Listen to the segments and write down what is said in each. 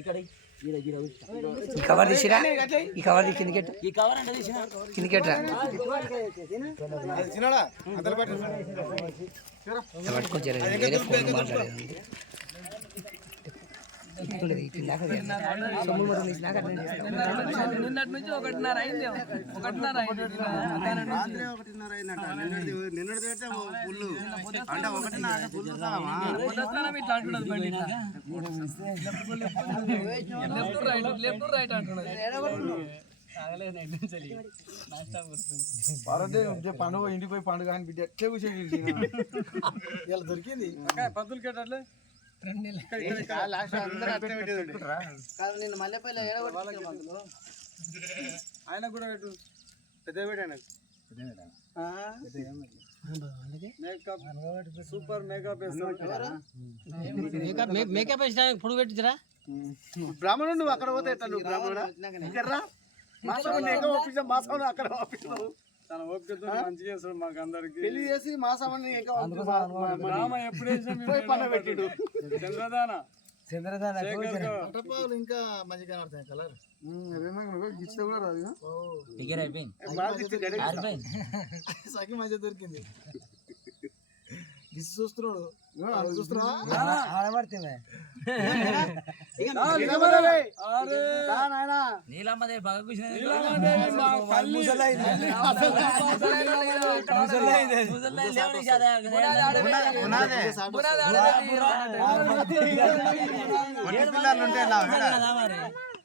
ఈ కవర్ తీసిరా? ఈ కవర్ తీ కిందకెట్ట ఈ కవర్ అంటే తీసిన? కిందకెట్రా పట్టుకొని జర వేరే ఫోన్ మాట్లాడేది నిన్నటి నుంచి ఒకటిన్నర అయింది ఒకటిన్నర అయింది. ఇట్లా అంటున్నది బండి లెఫ్ట్ రైట్ లెఫ్ట్ రైట్ అంటున్నది. పండుగ ఇంటికి పోయి పండుగ అని బిడ్డ ఎట్లే కూర్చొని ఇలా దొరికింది పద్దులు కేటట్లే నిన్న మల్లెపల్లి ఆయన కూడా పెట్టు. పెద్ద పెట్టాను సూపర్ మేకప్ మేకప్ మేకప్ వేసిన ఇప్పుడు పెట్టించరా? బ్రాహ్మణుడు నువ్వు అక్కడ పోతే ఎట్లా నువ్వు బ్రాహ్మణుడా? మాసం ఎక్కడ పంపించాం మాసం అక్కడ పంపించావు తన ఓపికతో మంచిగా చేస్తాడు మాకు అందరికి పెళ్ళి చేసి మాసామని ఇంకా రామ ఎప్పుడు పెట్టిడు. చంద్రదాన? అట్టపాలు ఇంకా మంచిగా కనబడతాయి కలర్. గిచ్చితే కూడా రాదు అయిపోయింది. సఖి మంచిగా దొరికింది. గిసి చూస్తున్నాడు. చూస్తున్నావా? నీలమ్మదే బాగా కూర్చున్నది.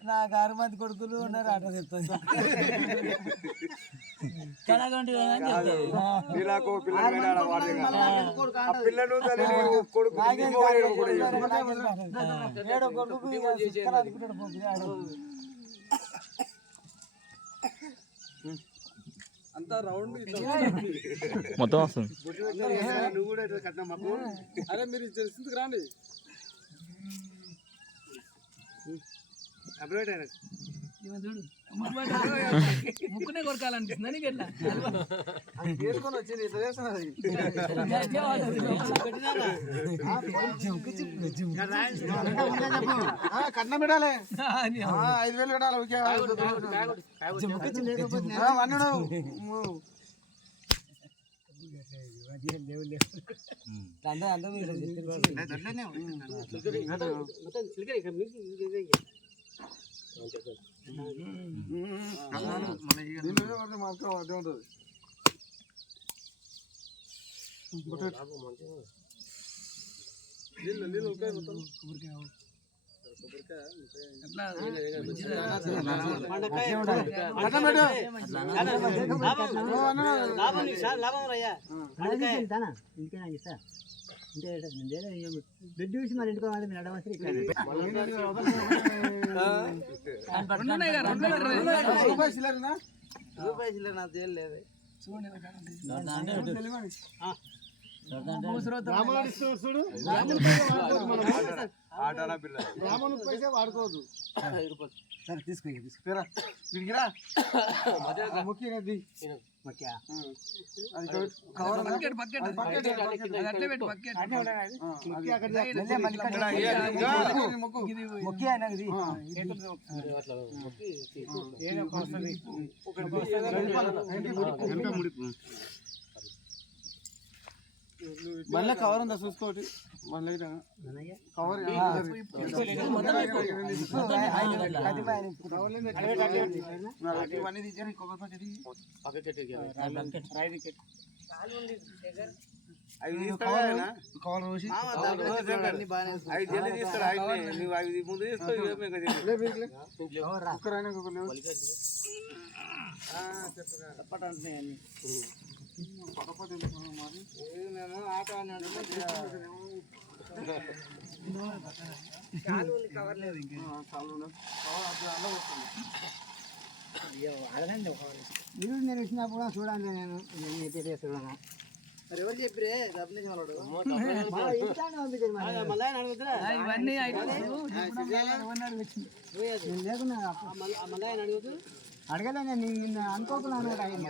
నాకు ఆరు మంది కొడుకులు ఉన్నారు చెప్తుంది ఏడో కొడుకు అంతా రౌండ్ మొత్తం వస్తుంది. నువ్వు కూడా ఇట్లా కట్టినా మాకు. అరే మీరు తెలిసింది రాండి. అయినా ముక్కునే కొరకాలనిపిస్తుంది నీకు ఎట్లా? తీసుకొని వచ్చింది కట్నం పెట్టాలి. ఐదు వేలు పెట్టాలి ఓకే. వన్ ఉండవు. మూడు. మాత్రం అదే ఉంటుంది నీళ్ళు నీళ్ళు ఉంటాయి మొత్తం బెడ్ చూసి మరి అన్న, వాళ్ళు ఉన్నాయి రూపాయి వాడుకోవద్దు సరే తీసుకోరా విడిగిరా ముఖ్యంగా అది కవర్ బకెట్ బకెట్ అది బకెట్, అది బకెట్. అట్లే పెట్టు బకెట్ ముఖ్య అక్కడ మొక్కు మళ్ళీ కవర్ ఉందా చూసుకోటి మళ్ళీ కవర్ ఇవన్నీ తీసారు ఇంకొక అవి కవర్ రోజు అవి జల్లి తీస్తాడు ఆయన నువ్వు అవి ముందు తీస్తావు ఒక్కరైనా చెప్పండి ఆట మీరు నేను. ఇచ్చినప్పుడు చూడండి నేను చూడను. మరి ఎవరు చెప్పిరే? ఇవన్నీ లేకున్నా. అడగలే నేను నిన్న అనుకోకుండా అన్నట్టు అయింది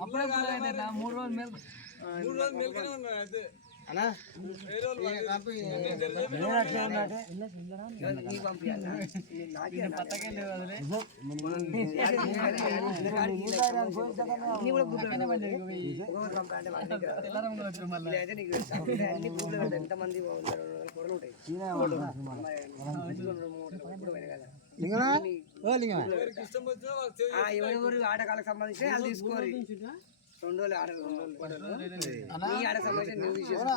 పూర్వం తెమ్మని కడుపులో తేలేదా మనవడా తుఫానికి పడాలి మోటార్ ఉండాలి నీళ్ళు ఉన్నాయా నడుస్తుందా నడితే అప్పుడే పోయింది నా మూడు రోజులు మేలు మూడు రోజులు మేలుకనే ఉన్నా అయితే ఎంతమంది ఉంటాయి ఆ, ఎవరెవరు ఆటగాళ్ళకి సంబంధించి వాళ్ళు తీసుకోరు రెండు రోజులు ఆట రెండు రోజులు. నీ ఆట సంబంధించి నువ్వు తీసేసుకో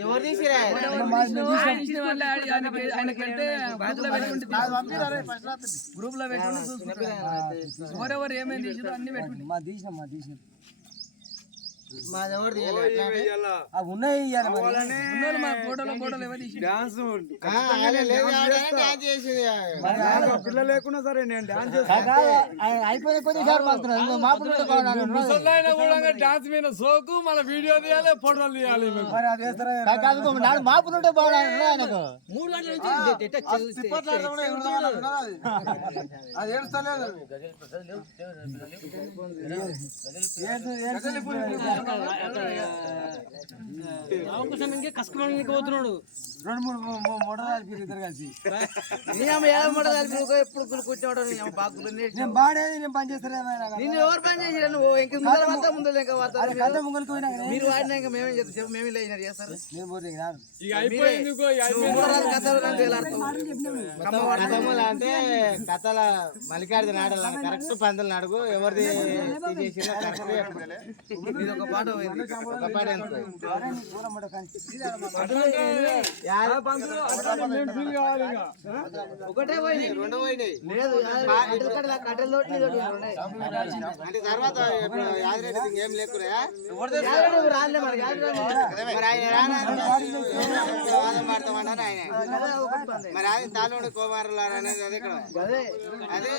ఎవరు తీసిరా? ఆయన ఆయన- గ్రూప్లో పెట్టుకుంటే ఎవరెవరు ఏమేమి తీసారో అన్ని పెట్టుకుంటారు మా తీసినాం మా తీసినాం మాది ఎవరు తీయలే అవి ఉన్నాయి మా ఫోటోలో ఫోటోలు ఎవరు తీసి పిల్లలు లేకున్నా సరే నేను డాన్స్ అయిపోయిన కొద్ది సార్ మాత్రం మాపులు డాన్స్ మీద సోకు మన వీడియో తీయాలి ఫోటోలు తీయాలి మరి అది వేస్తారా? మాపులు ఉంటే బాగున్నాడు ఆయనకు మూడు గంటల నుంచి అది. ఏడుస్తలేదు. పోతున్నాడు. రెండు మూడు రాజు ఇద్దరు కలిసి. ఎప్పుడు కూర్చోవడం నేను బాడేది నేను పని చేస్తారేమో నిన్ను ఎవరు పని నువ్వు ఇంక ముందర వార్త ముందర ఇంకా పోయినా మీరు మేమేం చేస్తాం? చెప్పు మేమే లేచినారు చేస్తారు? నేను పోతే ఇంక. ఇక ఇక కథలు అంటే కథల మల్లికార్జున ఆడాలి కరెక్ట్ పందులు అడుగు ఎవరిది కరెక్ట్. ఇది ఒక పాట పోయింది ఒక పాట ఎంత? అరే నీ దూరం పడ్డ కానీ. ఒకటే పోయింది రెండు పోయినాయి లేదు కట్టెలు తోటి నీతోటి ఉన్నాయి. అంటే తర్వాత ఇప్పుడు యాదిరెడ్డి ఇంకేం లేకురా యాదవ్ నువ్వు రాలే మరి యాదవ్ రాలే. మరి ఆయన రానా? వాదం పాడతామన్నారు ఆయన అదే ఒకటి పంది. మరి అది తాలోడు కోమారులు అనేది అదే ఇక్కడ అదే అదే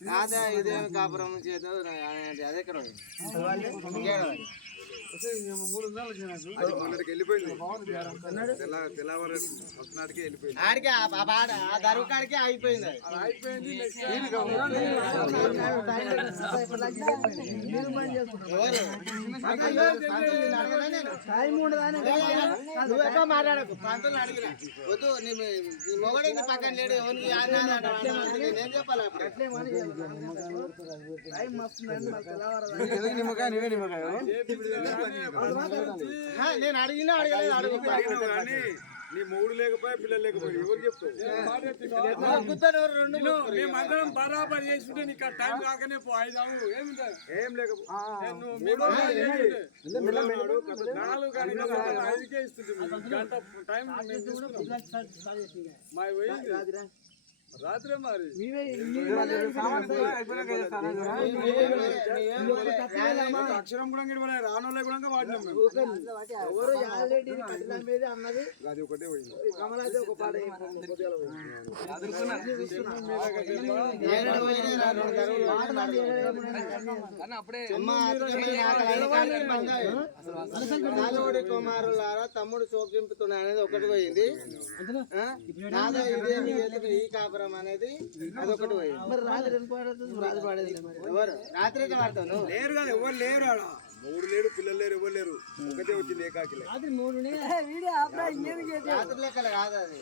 మరి ఇదే కాపురం చేత అదే ఆడికి ఆ దరువు కాడికి అయిపోయింది నువ్వు ఎక్కువ మాట్లాడకు. పంతులు అడిగిన వద్దు నీ మొగడైంది పక్కన లేడు ఎవరికి నేను చెప్పాలి నిమ్మకాయ నువ్వే నిమ్మకాయ నేను అడిగినా అడగలేదు అడుగు నీ మూడు లేకపోయా పిల్లలు లేకపోయా ఎవరు చెప్తావు బరాబర్ చేసుకుంటే నీకు టైం కాకనే పోయిదాము ఐదాము ఏం లేకపోతే రాత్రే మరి. అక్షరం కూడా గిడవలే రానోళ్ళే కూడా వాడినాం మేము. ఎవరు యాదరెడ్డి కట్టెల మీద అన్నది అది ఒకటే పోయింది కమలాది ఒక పాట అయిపోయింది. పొద్దుగాల పోయింది. నాలుగుడి కుమారులారా తమ్ముడు సోకింపుతున్నా అనేది ఒకటి పోయింది. ఈ కాపురం. అనేది అది ఒకటి పోయింది. మరి రాత్రి అయితే వాడతావు నువ్వు. లేరు కదా ఎవరు లేరు ఆడ. మూడు లేరు పిల్లలు లేరు ఎవరు లేరు? ఒకటే వచ్చింది ఏకాకిలే. రాత్రి లెక్కలు కాదు అది.